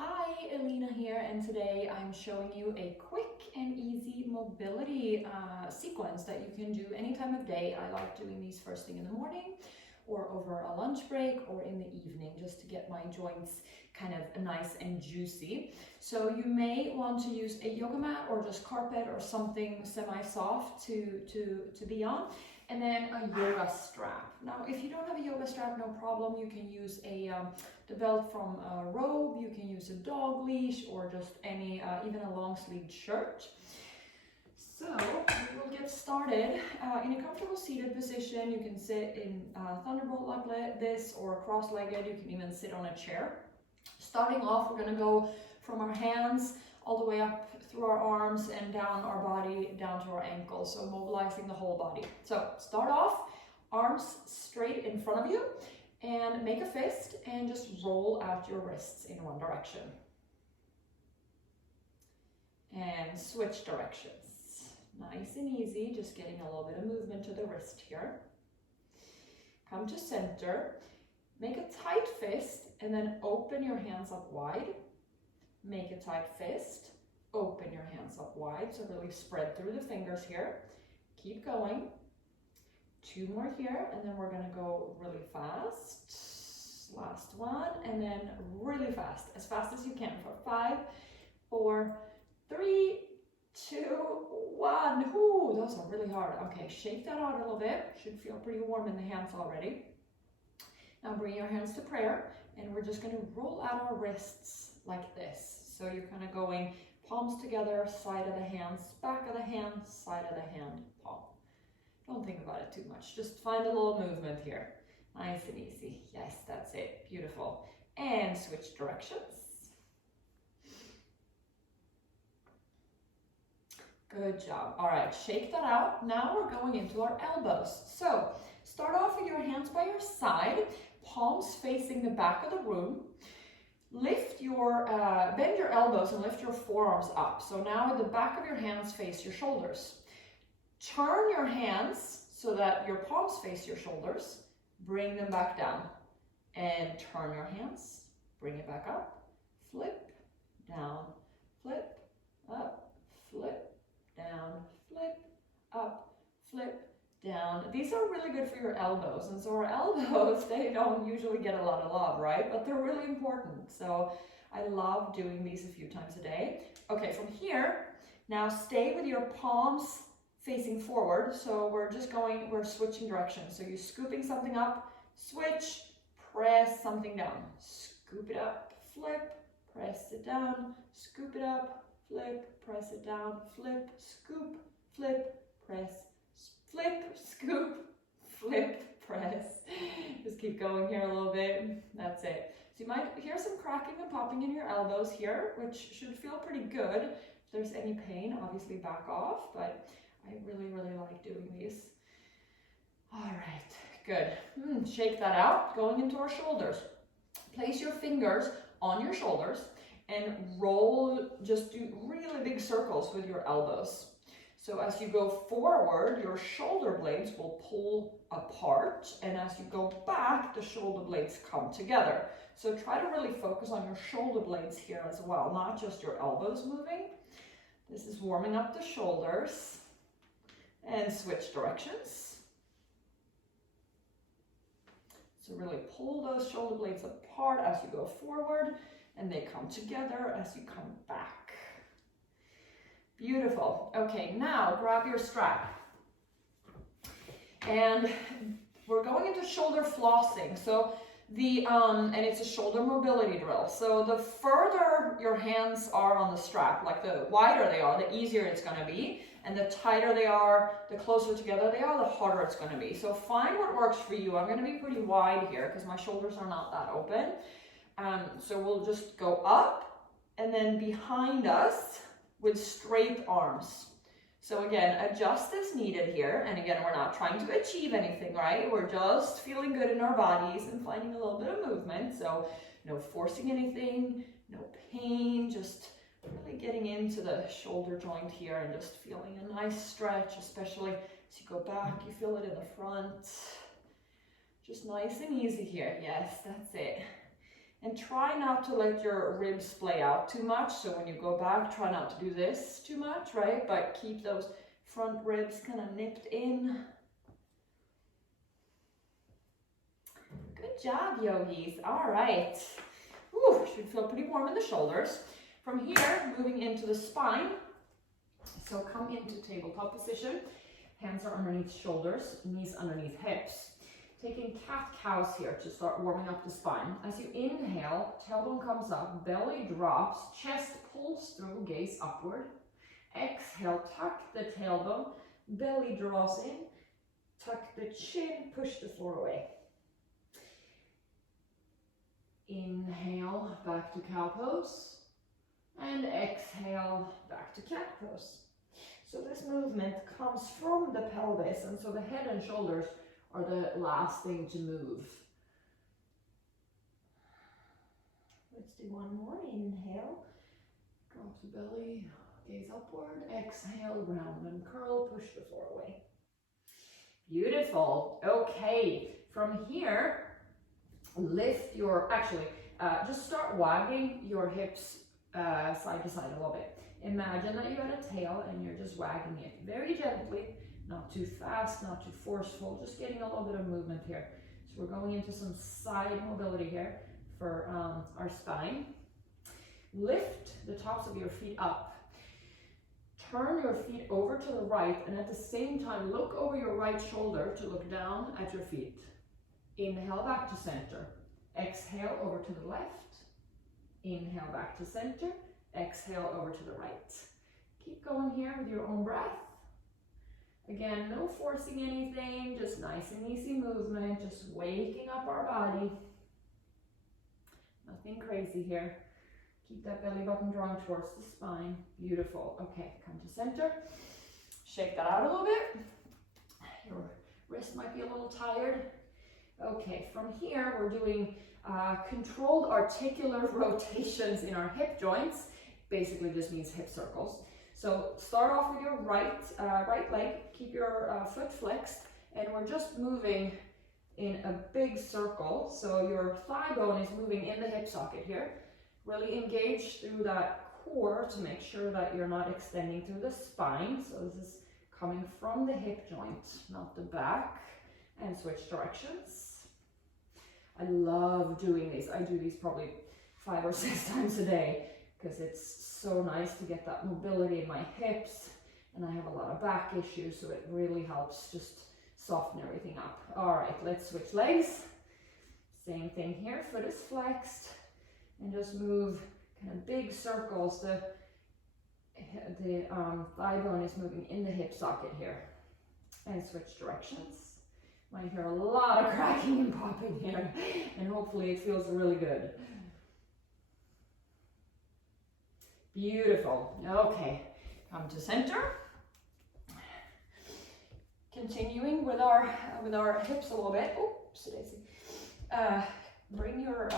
Hi, Elina here, and today I'm showing you a quick and easy mobility sequence that you can do any time of day. I like doing these first thing in the morning or over a lunch break or in the evening just to get my joints kind of nice and juicy. So you may want to use a yoga mat or just carpet or something semi-soft to be on. And then a yoga strap. Now, if you don't have a yoga strap, no problem. You can use the belt from a robe, you can use a dog leash, or just any, even a long sleeved shirt. So we will get started in a comfortable seated position. You can sit in thunderbolt like this or cross-legged. You can even sit on a chair. Starting off, we're going to go from our hands all the way up through our arms and down our body, down to our ankles, so mobilizing the whole body. So start off, arms straight in front of you, and make a fist and just roll out your wrists in one direction. And switch directions. Nice and easy, just getting a little bit of movement to the wrist here. Come to center, make a tight fist, and then open your hands up wide. Make a tight fist, open your hands up wide, so really spread through the fingers here. Keep going. 2 more here, and then we're gonna go really fast. Last one, and then really fast as you can for 5, 4, 3, 2, 1. Ooh, those are really hard. Okay, shake that out a little bit. Should feel pretty warm in the hands already. Now bring your hands to prayer, and we're just gonna roll out our wrists like this. So you're kind of going palms together, side of the hands, back of the hand, side of the hand, palm. Don't think about it too much. Just find a little movement here. Nice and easy. Yes, that's it. Beautiful. And switch directions. Good job. All right, shake that out. Now we're going into our elbows. So start off with your hands by your side, palms facing the back of the room. Lift your, bend your elbows and lift your forearms up. So now the back of your hands face your shoulders. Turn your hands so that your palms face your shoulders. Bring them back down. And turn your hands. Bring it back up. Flip, down, flip, up, flip, down, flip, up, flip, down. These are really good for your elbows, and so our elbows, they don't usually get a lot of love, right? But they're really important. So I love doing these a few times a day. Okay, from here, now stay with your palms facing forward. So we're switching directions. So you're scooping something up, switch, press something down. Scoop it up, flip, press it down, scoop it up, flip, press it down, flip, scoop, flip, press, flip, scoop, flip, press. Just keep going here a little bit. That's it. So you might hear some cracking and popping in your elbows here, which should feel pretty good. If there's any pain, obviously back off, but I really, really like doing these. All right, good. Shake that out. Going into our shoulders. Place your fingers on your shoulders and roll, just do really big circles with your elbows. So as you go forward, your shoulder blades will pull apart, and as you go back, the shoulder blades come together. So try to really focus on your shoulder blades here as well, not just your elbows moving. This is warming up the shoulders. And switch directions. So really pull those shoulder blades apart as you go forward, and they come together as you come back. Beautiful. Okay, now grab your strap. And we're going into shoulder flossing. So and it's a shoulder mobility drill. So the further your hands are on the strap, like the wider they are, the easier it's going to be. And the tighter they are, the closer together they are, the harder it's going to be. So find what works for you. I'm going to be pretty wide here because my shoulders are not that open. So we'll just go up and then behind us with straight arms. So again, adjust as needed here. And again, we're not trying to achieve anything, right? We're just feeling good in our bodies and finding a little bit of movement. So no forcing anything, no pain, just really getting into the shoulder joint here and just feeling a nice stretch, especially as you go back, you feel it in the front. Just nice and easy here. Yes, that's it. And try not to let your ribs splay out too much. So when you go back, try not to do this too much, right? But keep those front ribs kind of nipped in. Good job, yogis. All right. Ooh, should feel pretty warm in the shoulders. From here, moving into the spine. So come into tabletop position. Hands are underneath shoulders, knees underneath hips. Taking cat-cows here to start warming up the spine. As you inhale, tailbone comes up, belly drops, chest pulls through, gaze upward. Exhale, tuck the tailbone, belly draws in, tuck the chin, push the floor away. Inhale, back to cow pose. And exhale, back to cat pose. So this movement comes from the pelvis, and so the head and shoulders are the last thing to move. Let's do one more. Inhale, drop the belly, gaze upward. Exhale, round and curl, push the floor away. Beautiful. Okay, from here, lift your, just start wagging your hips side to side a little bit. Imagine that you had a tail and you're just wagging it very gently, not too fast, not too forceful, just getting a little bit of movement here. So we're going into some side mobility here for our spine. Lift the tops of your feet up. Turn your feet over to the right, and at the same time, look over your right shoulder to look down at your feet. Inhale back to center. Exhale over to the left. Inhale back to center. Exhale over to the right. Keep going here with your own breath. Again, no forcing anything, just nice and easy movement, just waking up our body. Nothing crazy here. Keep that belly button drawn towards the spine. Beautiful. Okay, come to center. Shake that out a little bit. Your wrist might be a little tired. Okay, from here we're doing controlled articular rotations in our hip joints. Basically just means hip circles. So start off with your right leg, keep your foot flexed, and we're just moving in a big circle. So your thigh bone is moving in the hip socket here. Really engage through that core to make sure that you're not extending through the spine. So this is coming from the hip joint, not the back, and switch directions. I love doing these. I do these probably 5 or 6 times a day, because it's so nice to get that mobility in my hips, and I have a lot of back issues, so it really helps just soften everything up. All right, let's switch legs. Same thing here, foot is flexed, and just move kind of big circles. The thigh bone is moving in the hip socket here, and switch directions. Might hear a lot of cracking and popping here, and hopefully it feels really good. Beautiful. Okay, come to center. Continuing with our hips a little bit. Oops, bring your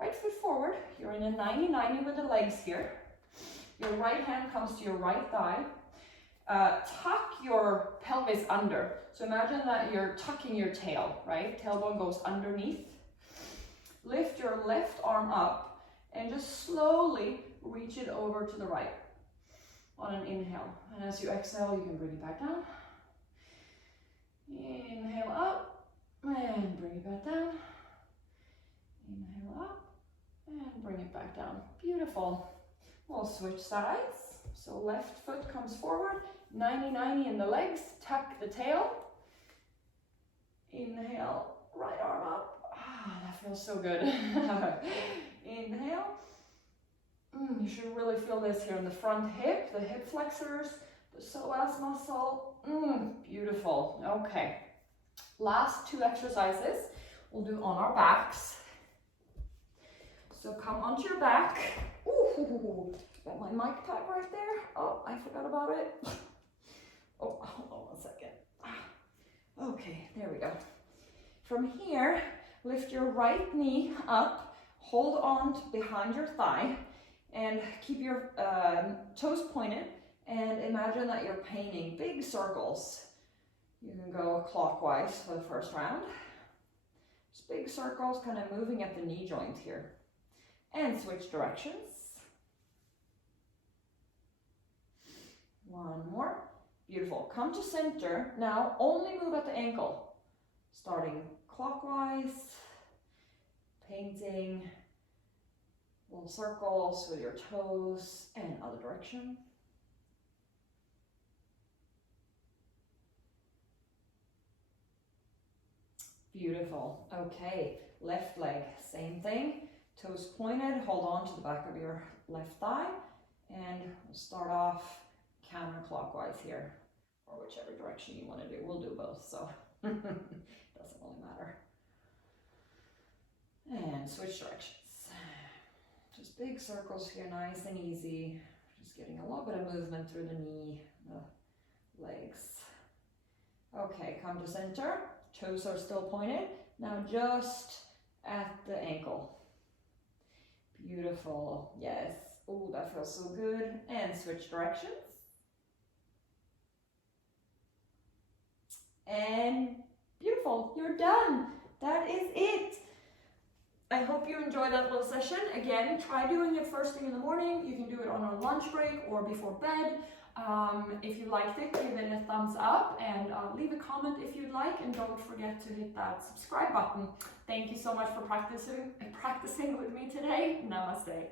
right foot forward. You're in a 90-90 with the legs here. Your right hand comes to your right thigh. Tuck your pelvis under. So imagine that you're tucking your tail, right? Tailbone goes underneath. Lift your left arm up and just slowly reach it over to the right on an inhale. And as you exhale, you can bring it back down. Inhale up and bring it back down. Inhale up and bring it back down. Beautiful. We'll switch sides. So left foot comes forward, 90-90 in the legs, tuck the tail. Inhale, right arm up. Ah, that feels so good. Inhale. You should really feel this here in the front hip, the hip flexors, the psoas muscle. Beautiful. Okay. Last 2 exercises we'll do on our backs. So come onto your back. Ooh, got my mic pack right there. Oh, I forgot about it. Oh, hold on 1 second. Okay, there we go. From here, lift your right knee up, hold on behind your thigh, and keep your toes pointed, and imagine that you're painting big circles. You can go clockwise for the first round. Just big circles, kind of moving at the knee joint here. And switch directions. One more. Beautiful. Come to center. Now only move at the ankle. Starting clockwise, painting little circles with your toes and other direction. Beautiful. Okay, left leg, same thing. Toes pointed, hold on to the back of your left thigh, and we'll start off counterclockwise here, or whichever direction you want to do. We'll do both, so doesn't really matter. And switch directions. Just big circles here, nice and easy. Just getting a little bit of movement through the knee, the legs. Okay, come to center. Toes are still pointed. Now just at the ankle. Beautiful. Yes. Oh, that feels so good. And switch directions. And beautiful. You're done. That is it. I hope you enjoyed that little session. Again, try doing it first thing in the morning. You can do it on a lunch break or before bed. If you liked it, give it a thumbs up and leave a comment if you'd like, and don't forget to hit that subscribe button. Thank you so much for practicing with me today. Namaste.